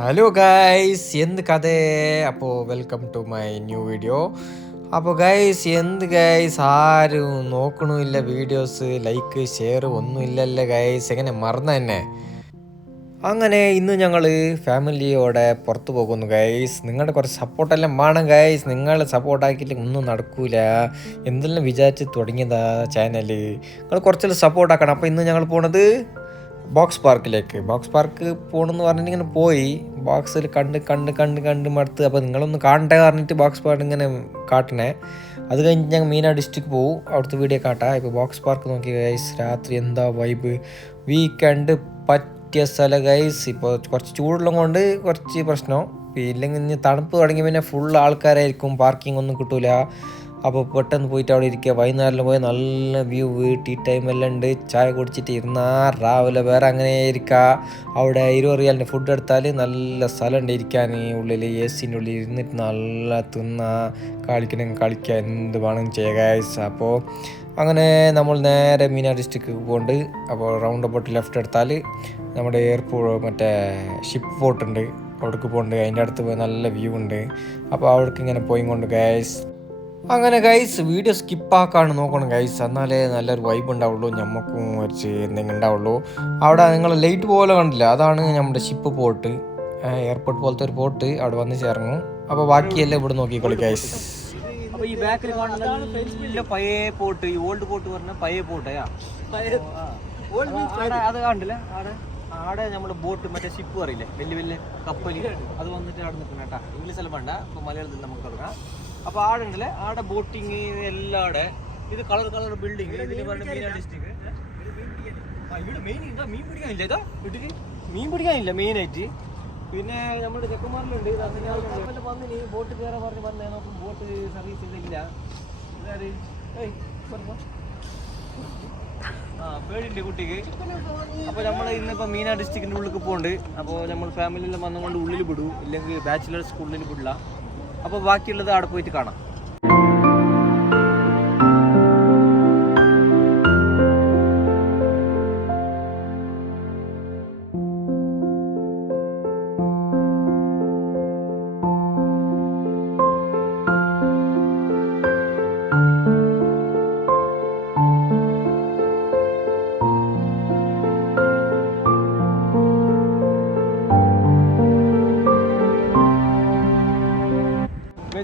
Hello guys, എന്ത് കഥ? അപ്പോൾ welcome to my new video. അപ്പോൾ ഗൈസ്, എന്ത് ഗൈസ്, ആരും നോക്കണമില്ല വീഡിയോസ്, ലൈക്ക് ഷെയർ ഒന്നും ഇല്ലല്ലേ ഗൈസ്. എങ്ങനെ മറന്ന തന്നെ. അങ്ങനെ ഇന്ന് ഞങ്ങൾ ഫാമിലിയോടെ പുറത്തു പോകുന്നു ഗൈസ്. നിങ്ങളുടെ കുറച്ച് സപ്പോർട്ടെല്ലാം വേണം ഗൈസ്. നിങ്ങൾ സപ്പോർട്ടാക്കിയിട്ട് ഒന്നും നടക്കൂല. എന്തെല്ലാം വിചാരിച്ച് തുടങ്ങിയതാ ചാനൽ. നിങ്ങൾ കുറച്ചെല്ലാം സപ്പോർട്ടാക്കണം. അപ്പോൾ ഇന്ന് ഞങ്ങൾ പോണത് ബോക്സ് പാർക്ക് പോകണമെന്ന് പറഞ്ഞിട്ട് ഇങ്ങനെ പോയി. ബോക്സിൽ കണ്ട് മടുത്ത്. അപ്പോൾ നിങ്ങളൊന്ന് കാണട്ടെ പറഞ്ഞിട്ട് ബോക്സ് പാർക്ക് ഇങ്ങനെ കാട്ടണേ. അത് കഴിഞ്ഞിട്ട് ഞങ്ങൾ മീനാ ഡിസ്ട്രിക്ട് പോകും, അവിടുത്തെ വീഡിയോ കാട്ടാം. ഇപ്പോൾ ബോക്സ് പാർക്ക് നോക്കി ഗൈസ്, രാത്രി എന്താ വൈബ്. വീക്കെൻഡ് പറ്റിയ സ്ഥലം ഗൈസ്. ഇപ്പോൾ കുറച്ച് ചൂടുള്ളത് കൊണ്ട് കുറച്ച് പ്രശ്നം. ഇല്ലെങ്കിൽ ഇനി തണുപ്പ് തുടങ്ങി പിന്നെ ഫുൾ ആൾക്കാരായിരിക്കും, പാർക്കിംഗ് ഒന്നും കിട്ടൂല. അപ്പോൾ പെട്ടെന്ന് പോയിട്ട് അവിടെ ഇരിക്കുക. വൈകുന്നേരം പോയി നല്ല വ്യൂ, ടീ ടൈം എല്ലാം ഉണ്ട്. ചായ കുടിച്ചിട്ട് ഇരുന്നാൽ രാവിലെ വേറെ അങ്ങനെ ഇരിക്കുക. അവിടെ 20 റിയാലിൻ്റെ ഫുഡ് എടുത്താൽ നല്ല സ്ഥലമുണ്ട് ഇരിക്കാൻ. ഉള്ളിൽ AC ഉള്ളിൽ ഇരുന്നിട്ട് നല്ല കളിക്കുക, എന്ത് വേണമെങ്കിലും ചെയ്യുക ഗൈസ്. അപ്പോൾ അങ്ങനെ നമ്മൾ നേരെ മീനാ ഡിസ്ട്രിക്റ്റ് പോകുന്നുണ്ട്. അപ്പോൾ റൗണ്ട് അബൌട്ട് ലെഫ്റ്റ് എടുത്താൽ നമ്മുടെ എയർപോർട്ട്, മറ്റേ ഷിപ്പ് പോർട്ട് ഉണ്ട്, അവിടേക്ക് പോകുന്നുണ്ട്. അതിൻ്റെ അടുത്ത് പോയി നല്ല വ്യൂ ഉണ്ട്. അപ്പോൾ അവിടേക്ക് ഇങ്ങനെ പോയിക്കൊണ്ട് ഗൈസ്. അങ്ങനെ ഗൈസ്, വീഡിയോ സ്കിപ്പാക്കാണ് നോക്കണം ഗൈസ്, എന്നാലേ നല്ലൊരു വൈബ് ഉണ്ടാവുള്ളൂ, ഞമ്മക്കും കുറച്ച് എന്തെങ്കിലും ഉണ്ടാവുള്ളൂ. അവിടെ നിങ്ങൾ ലൈറ്റ് പോലെ കണ്ടില്ല, അതാണ് നമ്മുടെ ഷിപ്പ് പോർട്ട്, എയർപോർട്ട് പോലത്തെ ഒരു പോർട്ട്. അവിടെ വന്ന് ചേർന്നു. അപ്പോൾ ബാക്കിയെല്ലാം ഇവിടെ നോക്കിക്കോളി ഗൈസ്. അപ്പോൾ ഈ ബാക്കിൽ കാണുന്ന പഴയ പോർട്ട്, ഈ ഓൾഡ് പോർട്ട് പറഞ്ഞ പഴയ പോർട്ടയാ. അത് കണ്ടില്ല, ആടെ നമ്മുടെ ബോട്ട്, മറ്റേ ഷിപ്പ് പറയില്ലേ, വലിയ കപ്പല്, അത് വന്നിട്ട് അവിടെ നിൽക്കണം കേട്ടാ. ഇംഗ്ലീഷെല്ലാം വേണ്ട, ഇപ്പോൾ മലയാളത്തിൽ നമുക്ക് തുടങ്ങാം. അപ്പോൾ ആടെ ഉണ്ടല്ലേ, ആടെ ബോട്ടിങ് എല്ലാം ആടെ. ഇത് കളർ ബിൽഡിങ്, ഇതിന് പറഞ്ഞ മീനാ ഡിസ്ട്രിക്ട്. ഇവിടെ മെയിൻ ഇതാ, മീൻ പിടിക്കാനില്ല. ഇതാ വീട്ടിൽ മീൻ പിടിക്കാനില്ല മെയിനായിട്ട്. പിന്നെ നമ്മുടെ ചെക്കന്മാരിലുണ്ട്, വന്നിന് ബോട്ട് കയറാൻ പറഞ്ഞ് നോക്കും, ബോട്ട് സർവീസ് ഇല്ല. പേടിയുണ്ട് കുട്ടിക്ക്. അപ്പോൾ നമ്മൾ ഇന്നിപ്പോൾ മീനാ ഡിസ്ട്രിക്റ്റിൻ്റെ ഉള്ളിലേക്ക് പോകുന്നുണ്ട്. അപ്പോൾ നമ്മൾ ഫാമിലിയെല്ലാം വന്നുകൊണ്ട് ഉള്ളിൽ വിടൂ, ഇല്ലെങ്കിൽ ബാച്ചിലേഴ്സ് ഉള്ളിൽ വിടില്ല. അപ്പോൾ ബാക്കിയുള്ളത് അവിടെ പോയിട്ട് കാണാം.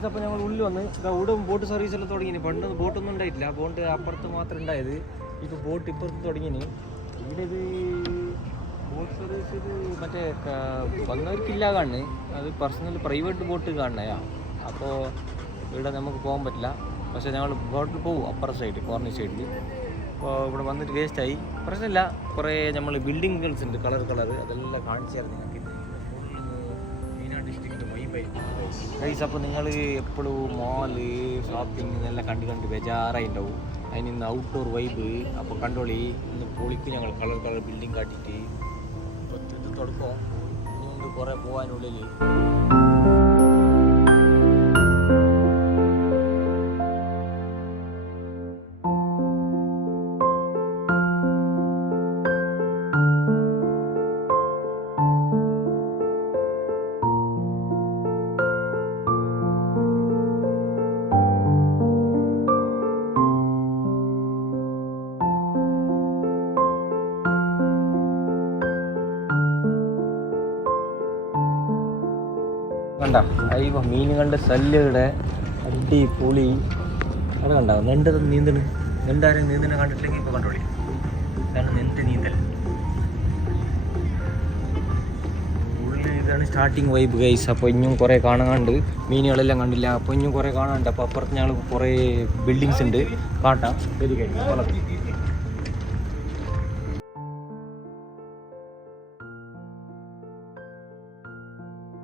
അപ്പോൾ ഞങ്ങൾ ഉള്ളിൽ വന്ന് ഇവിടെ ബോട്ട് സർവീസ് എല്ലാം തുടങ്ങിന്. പണ്ട് ബോട്ടൊന്നും ഉണ്ടായിട്ടില്ല, ബോട്ട് അപ്പുറത്ത് മാത്രം ഉണ്ടായത്. ഇപ്പോൾ ബോട്ട് ഇപ്പുറത്ത് തുടങ്ങിന്. ഇവിടെ ഇത് ബോട്ട് സർവീസ് ഇത് മറ്റേ വന്നവർക്കില്ല കാണുന്നത്, അത് പേഴ്സണൽ പ്രൈവറ്റ് ബോട്ട് കാണണയാ. അപ്പോൾ ഇവിടെ നമുക്ക് പോകാൻ പറ്റില്ല. പക്ഷേ ഞങ്ങൾ ബോട്ടിൽ പോകും അപ്പുറ സൈഡ്, കോർണർ സൈഡിൽ. അപ്പോൾ ഇവിടെ വന്നിട്ട് വേസ്റ്റായി, പ്രശ്നമില്ല. കുറേ നമ്മൾ ബിൽഡിങ്ങുകൾസ് ഉണ്ട്, കളർ അതെല്ലാം കാണിച്ചു തരാം നിങ്ങൾക്ക്. മീനാ ഡിസ്ട്രിക്റ്റ് വൈബായി ഗൈസ്. അപ്പോൾ നിങ്ങൾ എപ്പോഴും മോള്, ഷോപ്പിംഗ് ഇതെല്ലാം കണ്ട് ബേജാറായി ഉണ്ടാവും. അതിന് ഇന്ന് ഔട്ട്ഡോർ വൈബ്. അപ്പോൾ കണ്ടോളി, ഇന്ന് പൊളിക്കും ഞങ്ങൾ കളർ ബിൽഡിങ് കാട്ടിയിട്ട്. ഇപ്പോൾ ഇത് തുടക്കം, ഇനിയുണ്ട് കുറേ പോകാനുള്ളിൽ. കണ്ട അയ്യോ, മീൻ കണ്ട ശല്യയുടെ അടിപൊളി. അത് കണ്ട നെണ്ടത് നീന്തണ്. നെണ്ടാരും നീന്തനെ കണ്ടിട്ടില്ലെങ്കിൽ ഇപ്പോൾ കണ്ടോളി, ഇതാണ് നെണ്ട് നീന്തൽ. ഉള്ളിൽ ഇതാണ് സ്റ്റാർട്ടിങ് വൈബ് ഗൈസ്. അപ്പോൾ ഇനിയും കുറേ കാണാനുണ്ട്, മീനുകളെല്ലാം കണ്ടില്ല. അപ്പോൾ ഇനിയും കുറേ കാണാനുണ്ട്. അപ്പോൾ അപ്പുറത്ത് ഞങ്ങൾ കുറേ ബിൽഡിങ്സ് ഉണ്ട്, കാട്ടാം. ശരി കഴിഞ്ഞു വളർത്തി.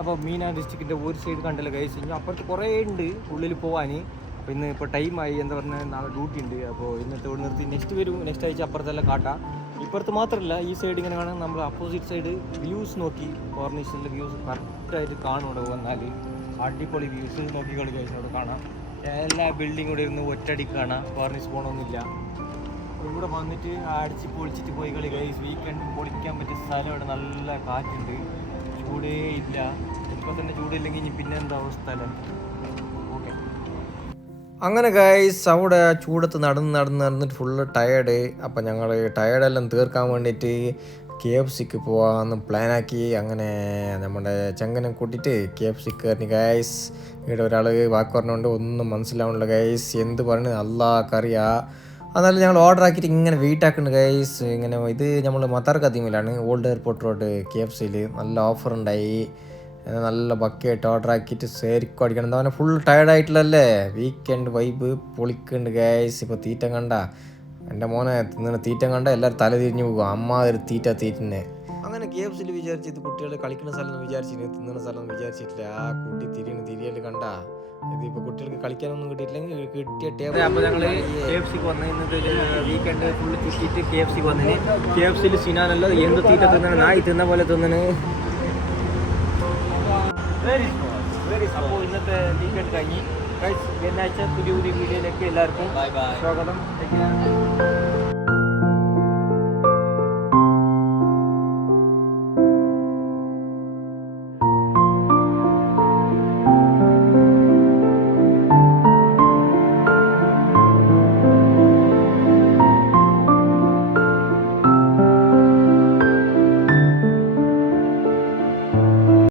അപ്പോൾ മീനാ ഡിസ്ട്രിക്റ്റിൻ്റെ ഒരു സൈഡ് കണ്ടല്ലോ ഗൈസ്. ഇനി അപ്പുറത്ത് കുറേ ഉണ്ട് ഉള്ളിൽ പോകാൻ. അപ്പോൾ ഇന്ന് ഇപ്പോൾ ടൈമായി, എന്താ പറഞ്ഞാൽ നാളെ ഡ്യൂട്ടി ഉണ്ട്. അപ്പോൾ ഇന്നത്തെ ഇവിടെ നിർത്തി നെക്സ്റ്റ് ആഴ്ച അപ്പുറത്തെല്ലാം കാട്ടാം. ഇപ്പുറത്ത് മാത്രമല്ല, ഈ സൈഡ് ഇങ്ങനെ കാണാൻ നമ്മൾ അപ്പോസിറ്റ് സൈഡ് വ്യൂസ് നോക്കി, കോർണിഷിലെ വ്യൂസ് കറക്റ്റായിട്ട് കാണും. ഇവിടെ വന്നാൽ അടിപൊളി വ്യൂസ് നോക്കിക്കളി ഗൈസ്. അവിടെ കാണാം എല്ലാ ബിൽഡിംഗ് കൂടെ ഇരുന്ന് ഒറ്റയടിക്ക് കാണാം, കോർണിഷ് പോകണമെന്നില്ല. ഇവിടെ വന്നിട്ട് അടിച്ച് പൊളിച്ചിട്ട് പോയി കളി ഗൈസ്. വീക്കെൻഡ് പൊളിക്കാൻ പറ്റിയ സ്ഥലം, ഇവിടെ നല്ല കാറ്റുണ്ട്. ചൂടേ ഇല്ല. ഇപ്പോൾ തന്നെ ചൂടില്ലെങ്കിൽ ഇനി പിന്നെ എന്താ അവസ്ഥ അല്ലേ? ഓക്കെ. അങ്ങനെ ഗൈസ് അവിടെ ചൂടത്ത് നടന്നിട്ട് ഫുള്ള് ടയേർഡ്. അപ്പം ഞങ്ങൾ ടയേർഡെല്ലാം തീർക്കാൻ വേണ്ടിയിട്ട് KFCക്ക് പോകാമെന്ന് പ്ലാനാക്കി. അങ്ങനെ നമ്മുടെ ചെങ്കനെ കൂട്ടിയിട്ട് KFC കയറി ഗൈസ്. ഇവിടെ ഒരാൾ വാക്ക് പറഞ്ഞുകൊണ്ട് ഒന്നും മനസ്സിലാവണില്ല ഗൈസ്, എന്ത് പറയുന്നത് അല്ലാക്കറിയാ. എന്നാലും ഞങ്ങൾ ഓർഡർ ആക്കിയിട്ട് ഇങ്ങനെ വെയിറ്റ് ആക്കുന്നുണ്ട് ഗൈസ്. ഇങ്ങനെ ഇത് നമ്മൾ മത്താർ കദീമിലാണ്, ഓൾഡ് എയർപോർട്ട് റോഡ് KFCയിൽ നല്ല ഓഫർ ഉണ്ടായി. നല്ല ബക്കയായിട്ട് ഓർഡർ ആക്കിയിട്ട് ശരിക്കും അടിക്കണം. എന്താ പറയുക, ഫുൾ ടയർഡായിട്ടില്ലല്ലേ, വീക്കെൻഡ് വൈബ് പൊളിക്കുന്നുണ്ട് ഗൈസ്. ഇപ്പോൾ തീറ്റ കണ്ട എൻ്റെ മോനെ തിന്നുന്ന തീറ്റ കണ്ട എല്ലാവരും തല തിരിഞ്ഞു പോകും, അമ്മ ഒരു തീറ്റന്നെ. അങ്ങനെ KFCയിൽ വിചാരിച്ചത് കുട്ടികൾ കളിക്കുന്ന സ്ഥലം വിചാരിച്ചിട്ട് തിന്നുന്ന സ്ഥലം വിചാരിച്ചിട്ടില്ല. ആ കുട്ടി തിരിയൽ കണ്ട. ഇതിപ്പോൾ കുട്ടികൾക്ക് കളിക്കാനൊന്നും കിട്ടിയിട്ടില്ലെങ്കിൽ കിട്ടിയ ടേബിൾ. അപ്പോൾ ഞങ്ങൾ KFCക്ക് വന്ന ഇന്നത്തെ വീക്കെൻഡ് ഫുള്ള് ചുറ്റിയിട്ട് KFCക്ക് വന്നതിന്. KFCയിൽ സിനാനല്ല എന്ത് തീറ്റ തിന്നണം, നായി തിന്ന പോലെ തിന്നണ്. അപ്പോൾ ഇന്നത്തെ വീക്കെൻഡ് കഴിഞ്ഞ് ഗൈസ്, വെള്ളിയാഴ്ച പുതിയ വീഡിയോയിലേക്ക് എല്ലാവർക്കും സ്വാഗതം.